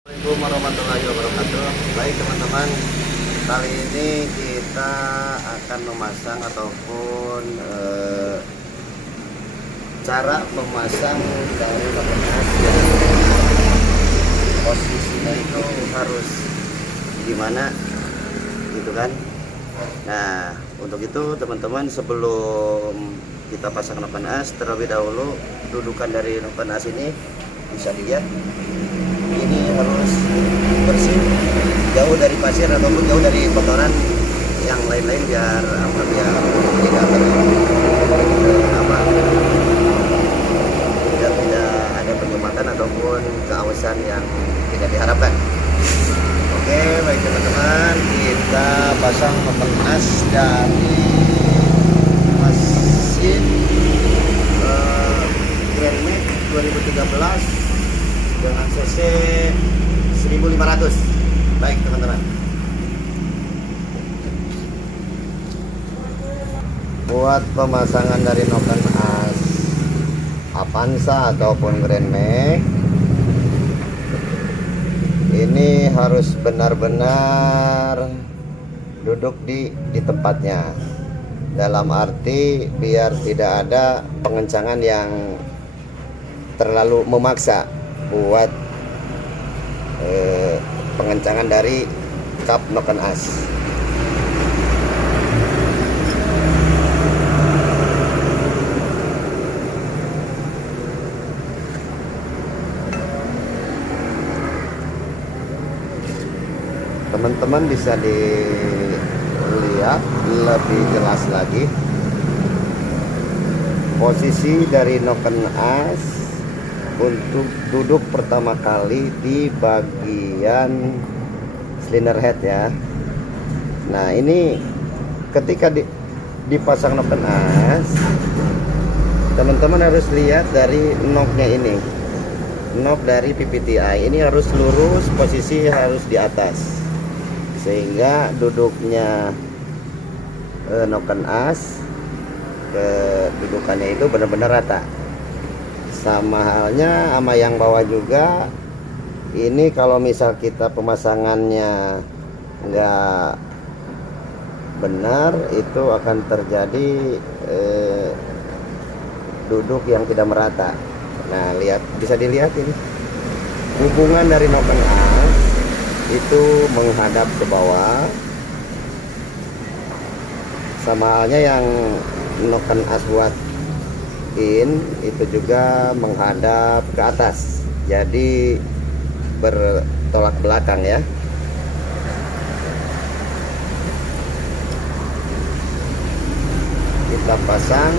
Assalamualaikum warahmatullahi wabarakatuh. Baik teman-teman, kali ini kita akan memasang ataupun cara memasang dari bagian yang posisinya itu harus gimana gitu kan. Nah, untuk itu teman-teman, sebelum kita pasang noken as, terlebih dahulu dudukan dari noken as ini bisa dilihat. Ini harus bersih, jauh dari pasir ataupun jauh dari kotoran yang lain-lain, biar biar tidak tidak ada penyumbatan ataupun keawasan yang tidak diharapkan. Oke, baik teman-teman, kita pasang noken as dari mesin Grand Max 2013 dengan cc 1500. Baik teman-teman, buat pemasangan dari noken as Avanza ataupun Grand Max ini harus benar-benar duduk di tempatnya, dalam arti biar tidak ada pengencangan yang terlalu memaksa buat pengencangan dari kap noken as. Teman-teman bisa dilihat lebih jelas lagi posisi dari noken as untuk duduk pertama kali di bagian cylinder head ya. Nah, ini ketika dipasang noken as, teman-teman harus lihat dari knob-nya ini. Knob dari PPTI ini harus lurus, posisi harus di atas, sehingga duduknya noken as, kedudukannya itu benar-benar rata. Sama halnya sama yang bawah juga. Ini kalau misal kita pemasangannya nggak benar, itu akan terjadi duduk yang tidak merata. Nah, lihat, bisa dilihat ini hubungan dari noken as itu menghadap ke bawah, sama halnya yang noken as buat itu juga menghadap ke atas, jadi bertolak belakang ya. Kita pasang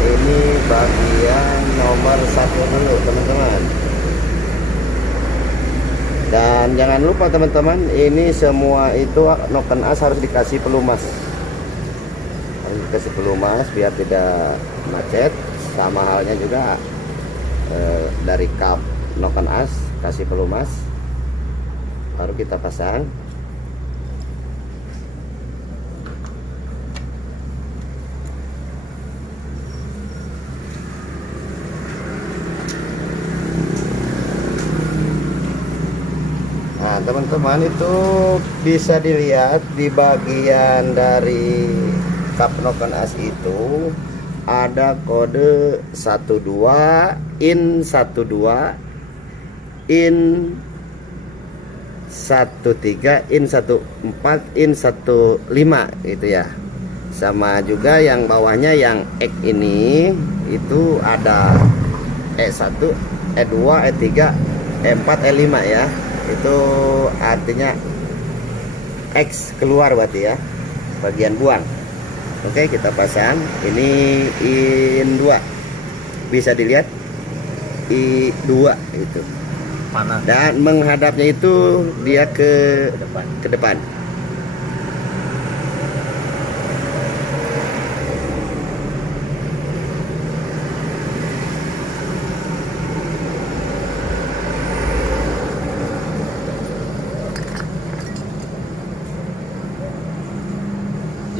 ini bagian nomor 1 dulu teman-teman, dan jangan lupa teman-teman, ini semua itu noken as harus dikasih pelumas, biar tidak macet. Sama halnya juga dari kap noken as, kasih pelumas, baru kita pasang. Nah teman-teman, itu bisa dilihat di bagian dari kap noken as itu ada kode 12 in 12 in 13 in 14 in 15 itu ya. Sama juga yang bawahnya yang X ini itu ada E1, E2, E3, E4, E5 ya. Itu artinya X keluar berarti ya, bagian buang. Oke, kita pasang. Ini in 2, bisa dilihat I2 itu. Mana? Dan menghadapnya itu dia ke depan.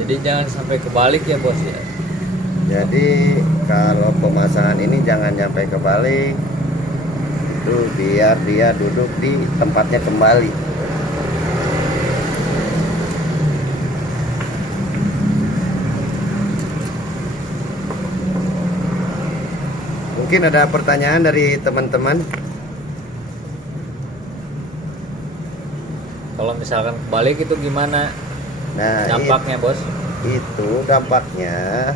Jadi jangan sampai kebalik ya bos ya. Jadi kalau pemasangan ini jangan sampai kebalik, itu biar dia duduk di tempatnya kembali. Mungkin ada pertanyaan dari teman-teman. Kalau misalkan kebalik itu gimana Nah, dampaknya bos? itu dampaknya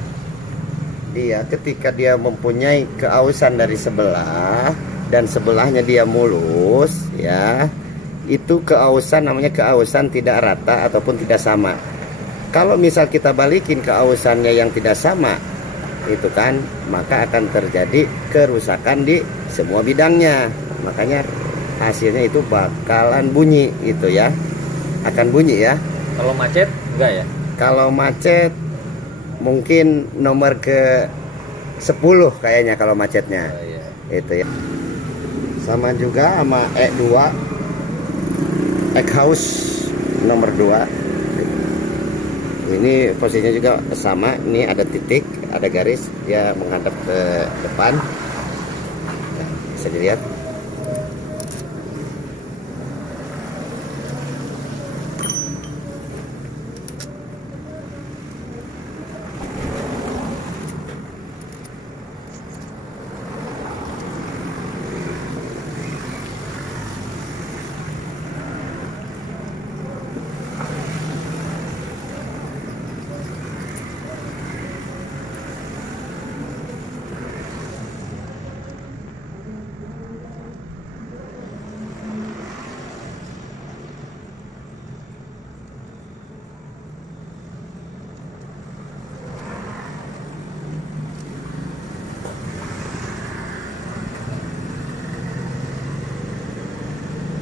dia ketika dia mempunyai keausan dari sebelah dan sebelahnya dia mulus, ya, itu keausan namanya keausan tidak rata ataupun tidak sama. Kalau misal kita balikin keausannya yang tidak sama, itu kan maka akan terjadi kerusakan di semua bidangnya. Makanya hasilnya itu bakalan bunyi itu ya, akan bunyi ya. Kalau macet enggak ya? Kalau macet mungkin nomor ke 10 kayaknya kalau macetnya. Oh, iya. Itu ya. Sama juga sama E2 egg house nomor 2. Ini posisinya juga sama. Ini ada titik, ada garis, dia menghadap ke depan. Nah, bisa dilihat.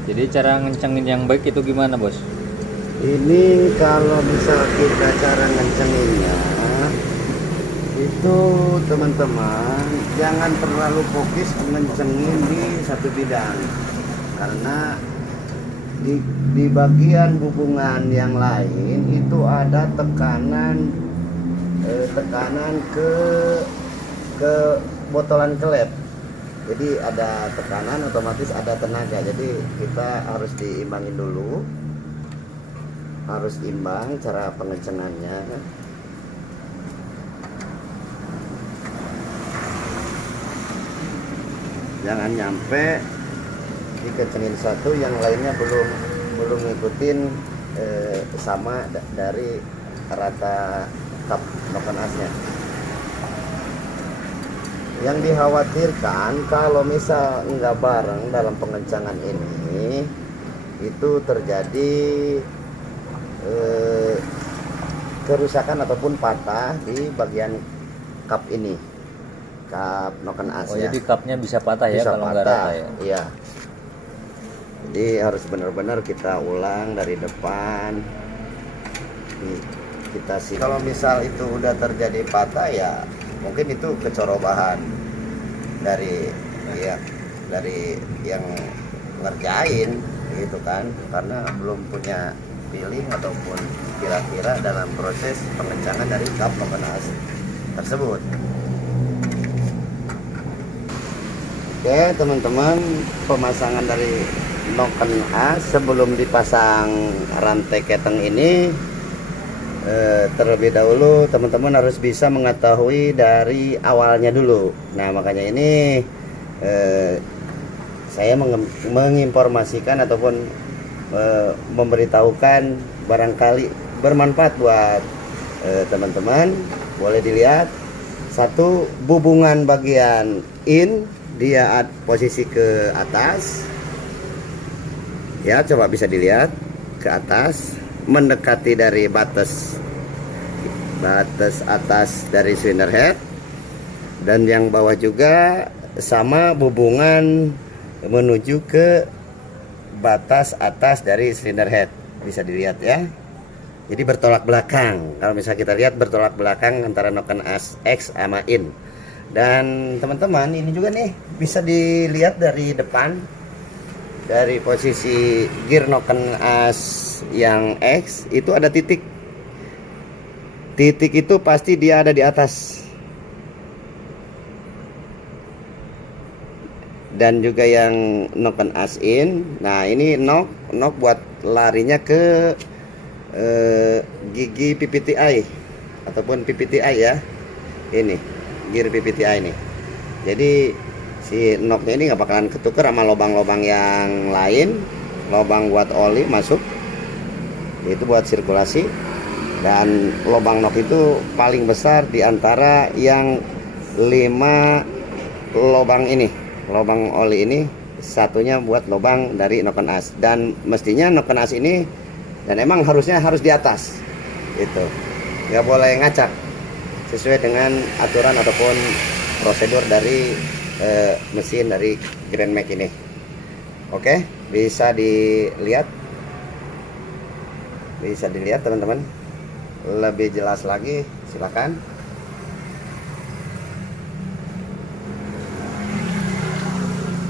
Jadi cara ngencengin yang baik itu gimana bos? Ini kalau misal kita cara ngencenginnya itu teman-teman jangan terlalu fokus ngencengin di satu bidang, karena di bagian hubungan yang lain itu ada tekanan ke botolan kelep. Jadi ada tekanan, otomatis ada tenaga. Jadi kita harus diimbangin dulu, harus imbang cara pengencengannya. Jangan nyampe dikencengin satu yang lainnya belum ngikutin sama dari rata kap noken asnya. Yang dikhawatirkan kalau misal nggak bareng dalam pengencangan ini, itu terjadi kerusakan ataupun patah di bagian kap ini, kap noken as. Oh, jadi kapnya bisa patah ya Bisa kalau nggak patah, rata ya? iya. Jadi harus benar-benar kita ulang dari depan. Kita sih kalau misal itu udah terjadi patah ya mungkin itu kecorobahan dari yang ngerjain gitu kan, karena belum punya feeling ataupun kira-kira dalam proses pengencangan dari kap noken as tersebut. Oke teman-teman, pemasangan dari noken as sebelum dipasang rantai keteng ini, terlebih dahulu teman-teman harus bisa mengetahui dari awalnya dulu. Nah makanya ini saya menginformasikan ataupun memberitahukan, barangkali bermanfaat buat teman-teman. Boleh dilihat, satu, hubungan bagian in dia posisi ke atas ya, coba bisa dilihat ke atas, mendekati dari batas atas dari cylinder head, dan yang bawah juga sama hubungan menuju ke batas atas dari cylinder head, bisa dilihat ya. Jadi bertolak belakang. Kalau misalnya kita lihat bertolak belakang antara noken as X sama in. Dan teman-teman ini juga nih bisa dilihat dari depan, dari posisi gear noken as yang X itu ada titik. Titik itu pasti dia ada di atas. dan juga yang knock and as in. Nah ini knock buat larinya ke gigi PPTI ataupun PPTI ya, ini gear PPTI ini. Jadi si knocknya ini nggak bakalan ketukar sama lubang-lubang yang lain. Lubang buat oli masuk itu buat sirkulasi, dan lubang knock itu paling besar di antara yang 5 lubang ini, lubang oli ini. Satunya buat lubang dari knock and as, dan mestinya knock and as ini, dan emang harusnya harus di atas itu, nggak boleh ngacak sesuai dengan aturan ataupun prosedur dari mesin dari Grand Max ini. Oke, bisa dilihat teman-teman, lebih jelas lagi silakan.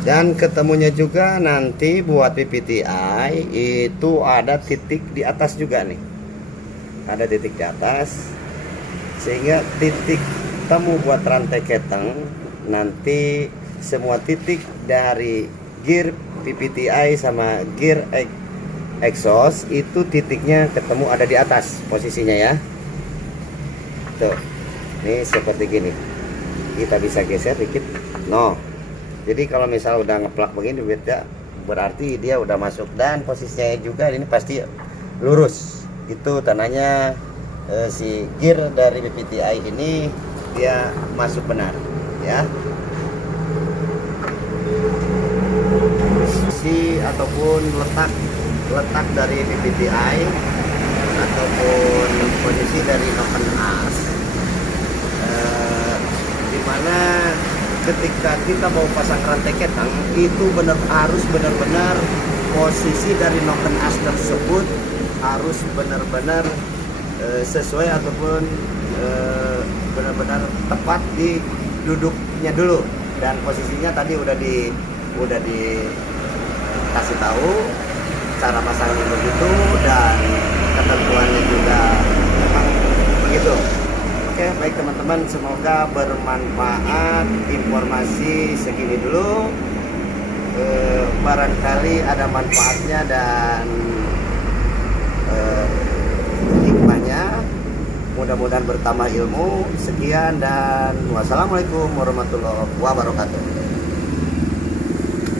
Dan ketemunya juga nanti buat PPTI itu ada titik di atas juga nih, ada titik di atas, sehingga titik temu buat rantai keteng nanti semua titik dari gear PPTI sama gear exhaust itu titiknya ketemu ada di atas posisinya ya. Tuh, ini seperti gini, kita bisa geser dikit. No, jadi kalau misal udah ngeplak begini beda, berarti dia udah masuk, dan posisinya juga ini pasti lurus. Itu tandanya si gear dari PPTI ini dia masuk benar ya. Posisi ataupun letak dari PPTI ataupun posisi dari knock and as, dimana ketika kita mau pasang rantai ketang itu harus benar-benar posisi dari knock and as tersebut harus benar-benar sesuai ataupun benar-benar tepat di duduknya dulu, dan posisinya tadi udah dikasih tahu cara pasangnya begitu, dan ketentuannya juga memang begitu. Oke, baik teman-teman, semoga bermanfaat informasi segini dulu. Barangkali ada manfaatnya dan hikmahnya, mudah-mudahan bertambah ilmu. Sekian dan wassalamualaikum warahmatullahi wabarakatuh.